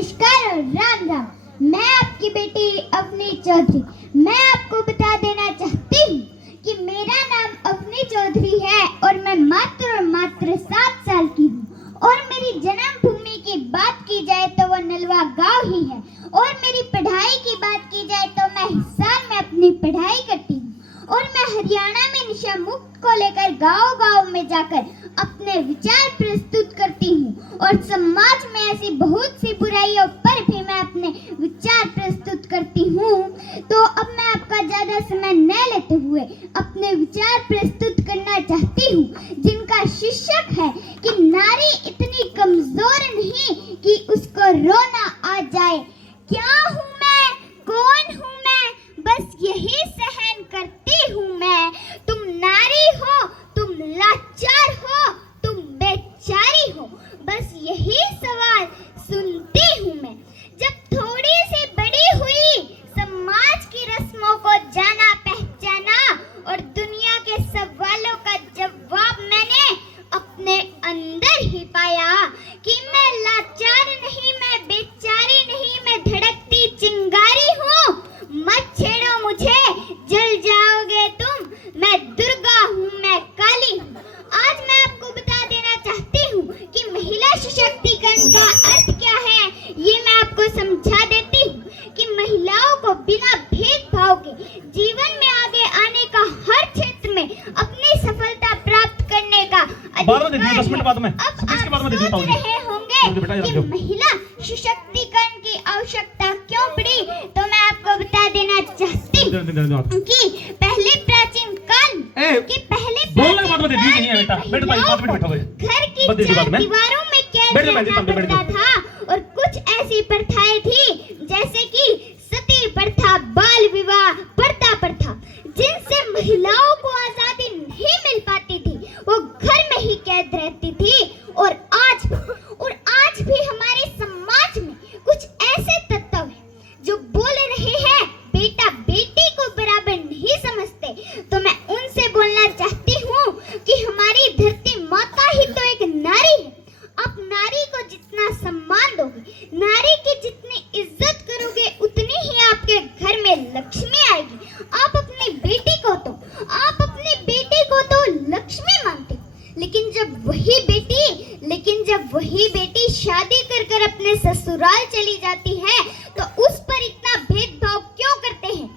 नमस्कार और राम राम। मैं आपकी बेटी अवनी चौधरी। मैं आपको बता देना चाहती हूँ कि मेरा नाम अवनी चौधरी है और मैं मात्र 7 साल की हूँ। और मेरी जन्मभूमि की बात की जाए तो वो नलवा गांव ही है। और मेरी पढ़ाई की बात की जाए तो मैं हिसार में अपनी पढ़ाई करती हूँ। और मैं हरियाणा में नशा मुक्त को लेकर गांव-गांव में जाकर अपने विचार प्रस्तुत करती हूँ। और समाज में ऐसी बहुत सी बुराइयों पर भी मैं अपने विचार प्रस्तुत करती हूँ। तो अब मैं आपका ज्यादा समय न लेते हुए अपने विचार प्रस्तुत करना चाहती हूँ, जिनका शीर्षक है कि नारी इतनी कमजोर नहीं कि उसको रोना आ जाए। क्या हूँ मैं, कौन हूँ मैं, बस यही सहन करती हूँ मैं। तुम नारी हो, तुम लाचार हो, तुम बेचारी हो, बस यही सवाल सुनती हूँ मैं। जब थोड़ी सी बड़ी हुई, समाज की रस्मों को जाना पहचाना और दुनिया के सवालों का जवाब मैंने अपने अंदर ही पाया कि मैं लाचार नहीं, मैं बेचारी नहीं, मैं धड़कती चिंगारी हूँ। मत छेड़ो मुझे, जल जाओगे तुम, मैं दुर्गा हूँ, मैं काली हूँ। आज मैं आपको बता देना चाहती हूँ कि महिला सशक्तिकरण का अर्थ क्या है। ये मैं आपको समझा देती हूँ कि महिलाओं को बिना भेदभाव के जीवन में आगे आने का, हर क्षेत्र में अपनी सफलता प्राप्त करने का बाद में 10 मिनट बाद में, अब इसके बाद में आप सोच रहे होंगे कि महिला सशक्तिकरण की आवश्यकता क्यों पड़ी। तो मैं आपको बता देना चाहती हूँ कि पहले प्राचीन काल बोलने के बाद में दे दी नहीं है बेटा, बैठो भाई, 5 मिनट बैठो भाई। घर की चार दीवारों में कैद रहना पड़ता था। और कुछ ऐसी प्रथाएं थी जैसे कि सती प्रथा, बाल विवाह, पर्दा प्रथा, जिनसे महिलाओं को आजादी नहीं मिल पाती थी। वो घर में ही कैद रहती थी। और आज भी हमारे समाज में कुछ ऐसे तत्व हैं जो बोल रहे हैं बेटा बेटी को बराबर नहीं समझते। तो मैं उनसे बोलना चाहती हूँ कि हमारी धरती माता ही तो एक नारी है। आप नारी को जितना सम्मान दोगे, नारी की जितनी इज्जत करोगे, उतनी ही आपके घर में लक्ष्मी आएगी। आप अपनी बेटी को तो लक्ष्मी मानते हो, लेकिन जब वही बेटी शादी कर अपने ससुराल चली जाती है तो उस पर इतना भेदभाव क्यों करते हैं।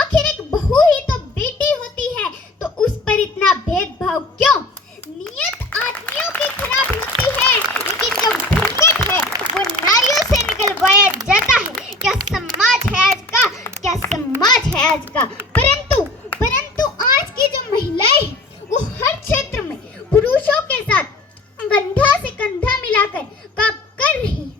आखिर एक बहू ही तो बेटी होती है, तो उस पर इतना भेदभाव क्यों। नियत आदमियों की खराब होती है, लेकिन जो घूंघट है वो नारियों से निकलवाया जाता है। क्या समाज है आज का, क्या समाज है आज का। परंतु आज की जो महिलाएं हैं वो हर क्षेत्र में पुरुषों के साथ कंधा से कंधा मिलाकर काम कर रही है।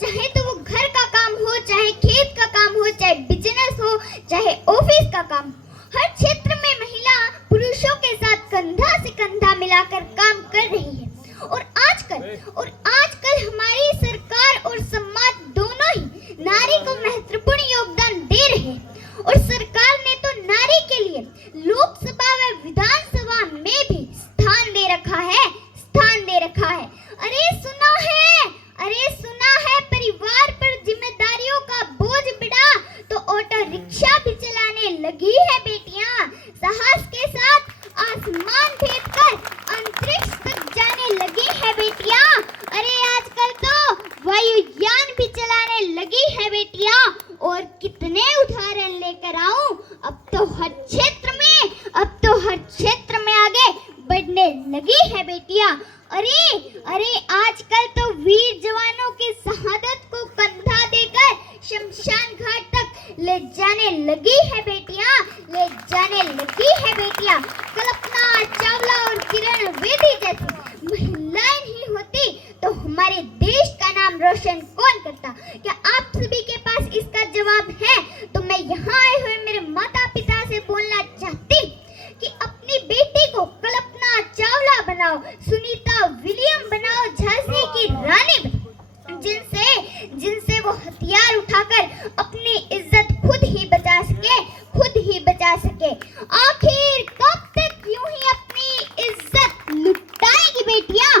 चाहे तो वो घर का काम हो, चाहे खेत का काम हो, चाहे बिजनेस हो, चाहे ऑफिस का काम हो, हर क्षेत्र में महिला पुरुषों के साथ कंधा से कंधा मिलाकर काम कर रही है। और आजकल हमारी सरकार और समाज दोनों ही नारी को महत्वपूर्ण योगदान दे रहे हैं। और सरकार ने तो नारी के लिए लोकसभा व विधानसभा में भी स्थान दे रखा है। अरे सुना है परिवार पर जिम्मेदारियों का बोझ बढ़ा तो ऑटो रिक्शा भी चलाने लगी है बेटियां। साहस के साथ आसमान फेंक कर अंतरिक्ष तक जाने लगी है बेटियां। अरे आजकल तो वायुयान भी चलाने लगी है बेटियां। और कितने उदाहरण लेकर आऊं, अब तो हर क्षेत्र में आगे बढ़ने लगी है बेटियां। अरे आजकल तो वीर जवानों की शहादत को कंधा देकर शमशान घाट तक ले जाने लगी है बेटियां। कल्पना चावला और किरण बेदी जैसी महिलाएं नहीं होती तो हमारे देश का नाम रोशन कौन करता। क्या आप सभी के पास इसका जवाब है। तो मैं यहाँ आए हुए मेरे माता पिता से बोलना चाहती कि अपनी बेटी को कल्पना चावला बनाओ, सुनीता विलियम बनाओ, झांसी की रानी बनाओ, जिनसे वो हथियार उठाकर अपनी इज्जत खुद ही बचा सके। आखिर कब तक यूं ही अपनी इज्जत लुटाएगी बेटियां।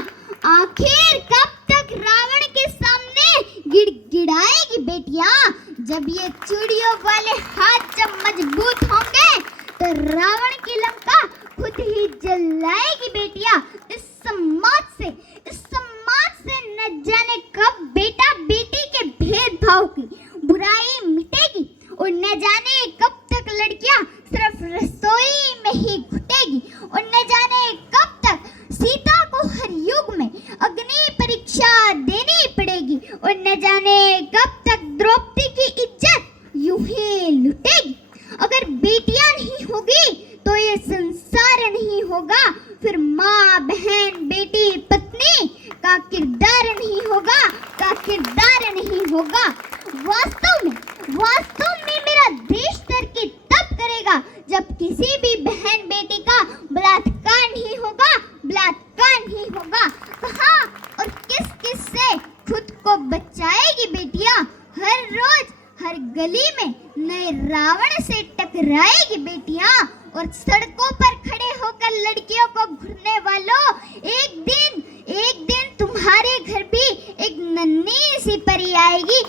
आखिर कब तक रावण के सामने गिड़गिड़ाएगी। बेटियां, जब ये चूड़ियों वाले हाथ जब मजबूत होंगे तो रावण की लंका खुद ही जलाएगी बेटियां। इस समाज से न जाने कब बेटा बेटी के भेदभाव की बुराई मिटेगी और न जाने कब तक लड़कियां सिर्फ रसोई में ही घुटेगी और न जाने कब तक सीता को हर युग में अग्नि परीक्षा देनी पड़ेगी और न जाने कब तक द्रौपदी की इज्जत यूं ही लुटेगी। अगर बेटियां नहीं होगी तो ये संसार नहीं होगा, फिर माँ बहन बेटी पत्नी का किरदार नहीं होगा। वास्तव में मेरा देश तरक्की तब करेगा जब किसी भी बहन बेटी का बलात्कार नहीं होगा। कहाँ और किस से खुद को बचाएगी बेटियां? हर रोज हर गली में नए रावण से टकराएगी बेटियां और सड़कों पर खड़े होकर लड़कियों को घूरने वालों, एक दिन तुम्हारे घर भी एक नन्ही सी परी आएगी।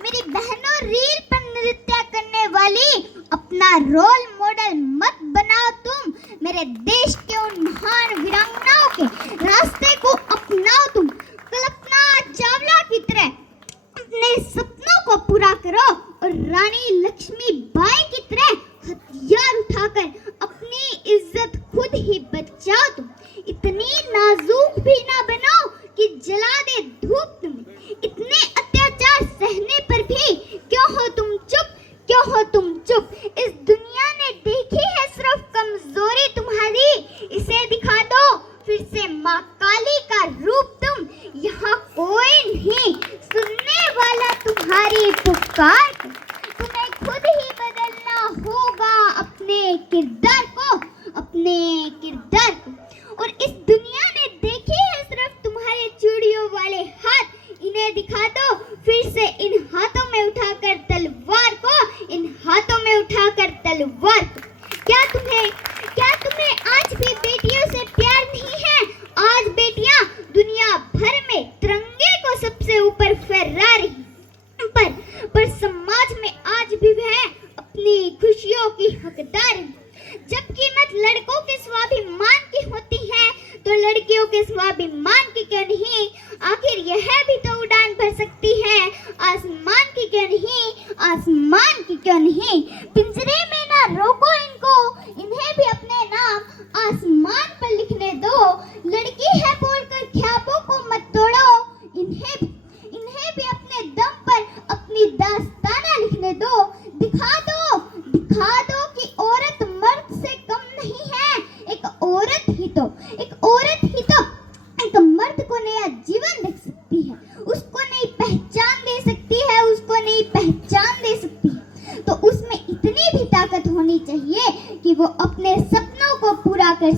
मेरी बहनों रील पर नृत्य करने वाली अपना रोल मॉडल मत बनाओ तुम। मेरे देश के उन महान वीरांगनाओं के रास्ते को अपनाओ तुम। कल्पना चावला की तरह अपने सपनों को पूरा करो और रानी लक्ष्मीबाई की तरह हथियार उठाकर अपनी इज्जत खुद ही बचाओ तुम। इतनी नाजुक भी ना बनो कि जला दे धूप तुम्हें। इतने अत्याचार सहने पर भी क्यों हो तुम चुप? इस दुनिया ने देखी है सिर्फ कमजोरी तुम्हारी, इसे दिखा दो फिर से माँ काली का रूप तुम। यहाँ कोई नहीं सुनने वाला तुम्हारी पुकार को। तुम्हें खुद ही बदलना होगा अपने किरदार को। और इस दुनिया ने देखी है सिर्फ तुम्हारे चूड़ियों वाले हाथ, इन्हें दिखा दो फिर से इन हाथों में उठाकर तलवार को। क्या तुम्हें आज भी बेटियों से प्यार नहीं है? आज बेटियां दुनिया भर में तिरंगे को सबसे ऊपर फहरा रही, पर समाज में आज भी वह अपनी खुशियों की हकदार है। जब कीमत लड़कों के स्वाभिमान की होती है तो लड़कियों के स्वाभिमान की क्यों नहीं? आखिर यह भी तो उड़ान भर सकती है, आसमान की क्यों नहीं? पिंजरे में ना रोको इनको, इन्हें भी अपने नाम आसमान पर लिखने दो। लड़की है बोलकर ख्यालों को मत तोड़ो, इन्हें भी अपने दम पर अपनी दास्ताना लिखने दो। दिखा दो कि औरत मर्द से कम नहीं है। एक औरत ही तो एक मर्द को नया जीवन दे सकती है, उसको नई पहचान दे सकती है। तो उसमें इतनी भी ताकत होनी चाहिए कि वो अपने सपनों को पूरा कर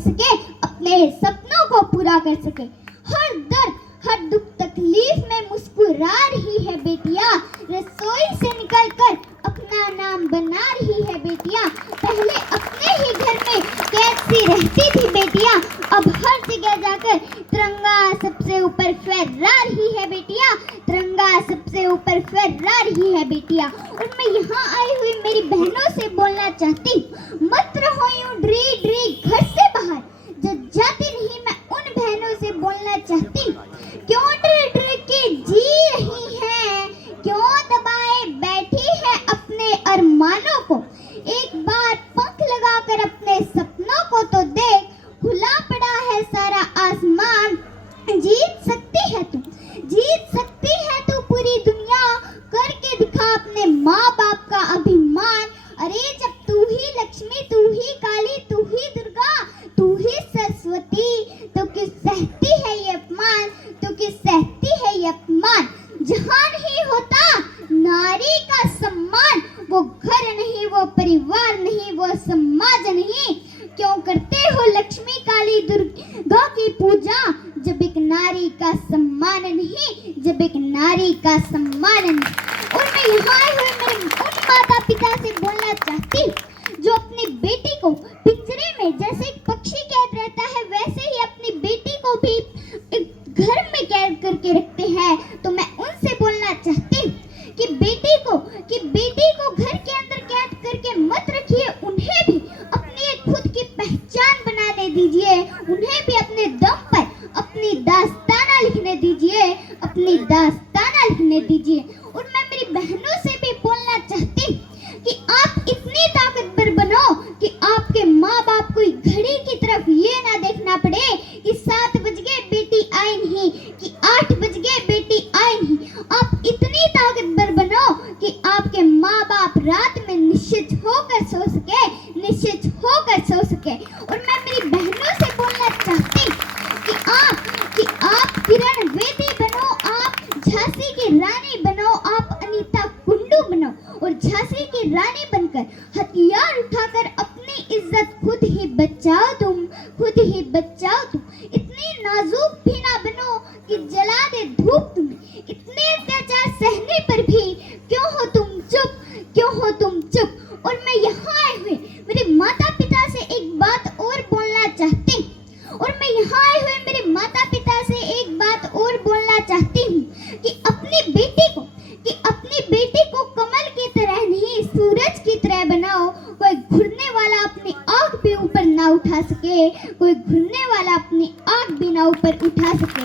सके। हर दर्द हर दुख तकलीफ में मुस्कुरा रही है बेटियां, रसोई से निकलकर अपना नाम बना रही है बेटियां। पहले अपने ही घर में कैसी रहती थी बेटियां, अब हर जगह जाकर तिरंगा सबसे ऊपर फहरा रही है बेटियां। और मैं यहाँ आई हुई मेरी बहनों से बोलना चाहती हूँ, मत रहो यूं ड्री घर से बाहर, जब जाती नहीं मैं उन बहनों से बोलना चाहती हूँ, क्यों डर के जी रही है, क्यों दबाए बैठी है अपने अरमानों को। एक बार पंख लगाकर अपने सपनों को तो देख, खुला पड़ा है सारा आसमान। जीत सकती है तू पूरी दुनिया, करके दिखा अपने माँ बाप का अभिमान। अरे जब तू ही लक्ष्मी, तू ही काली, तू ही दुर्गा, तू ही सरस्वती, तो क्यों सहती है ये अपमान? जहाँ नहीं होता नारी का सम्मान, वो घर नहीं, वो परिवार नहीं, वो समाज नहीं। क्यों करते हो लक्ष्मी काली दुर्गा की पूजा, जब एक नारी का सम्मान नहीं। और मैं यहाँ आई हुई मेरे उन माता पिता से बोलना चाहती हूँ जो अपनी बेटी को पिंजरे में जैसे एक पक्षी कैद रहता है, वैसे ही अपनी बेटी को भी एक घर में कैद करके रखते हैं, तो मैं उनसे बोलना चाहती हूँ कि बेटी को घर के अंदर कैद करके मत रखिए, उन्हें भी अपनी एक खुद की पहचान बनाने दीजिए, उन्हें भी अपने दम पर अपनी दास्ताना लिखने दीजिए, अपनी दास्ताना लिखने दीजिए। और मैं मेरी बहनों से भी बोलना चाहती हूँ कि आप इतनी ताकतवर बनो कि आपके माँ बाप को घड़ी की तरफ ये ना देखना पड़े कि 7 बज गए बेटी आई नहीं, कि 8 बज गए बेटी आई नहीं। आप इतनी ताकतवर बनो कि आपके माँ बाप रात में निश्चित होकर सो सके, निश्चित होकर सो सके। और मैं मेरी बहनों से बोलना चाहती हूँ कि आप किरण बेदी बनो, आप झांसी की रानी बनो, आप अनीता कुंडू बनो, और झांसी की रानी बनकर हथियार उठाकर अपनी इज्जत खुद ही बचाओ तुम, खुद ही बचाओ तुम। इतनी नाजुक भी ना बनो कि जला दे धूप तुम्हें। इतने अत्याचार सहने पर भी क्यों हो तुम चुप, क्यों हो तुम चुप। और मैं यहाँ आए हुए मेरे माता पिता से एक बात और बोलना चाहती हूँ, और मैं यहाँ आए हुए मेरे माता पिता से एक बात और बोलना चाहती हूँ कि अपनी बेटी को कमल की तरह नहीं, सूरज की तरह बनाओ। कोई घुरने वाला अपनी आँख भी ऊपर ना उठा सके, कोई घुरने वाला अपनी आँख भी ना ऊपर उठा सके।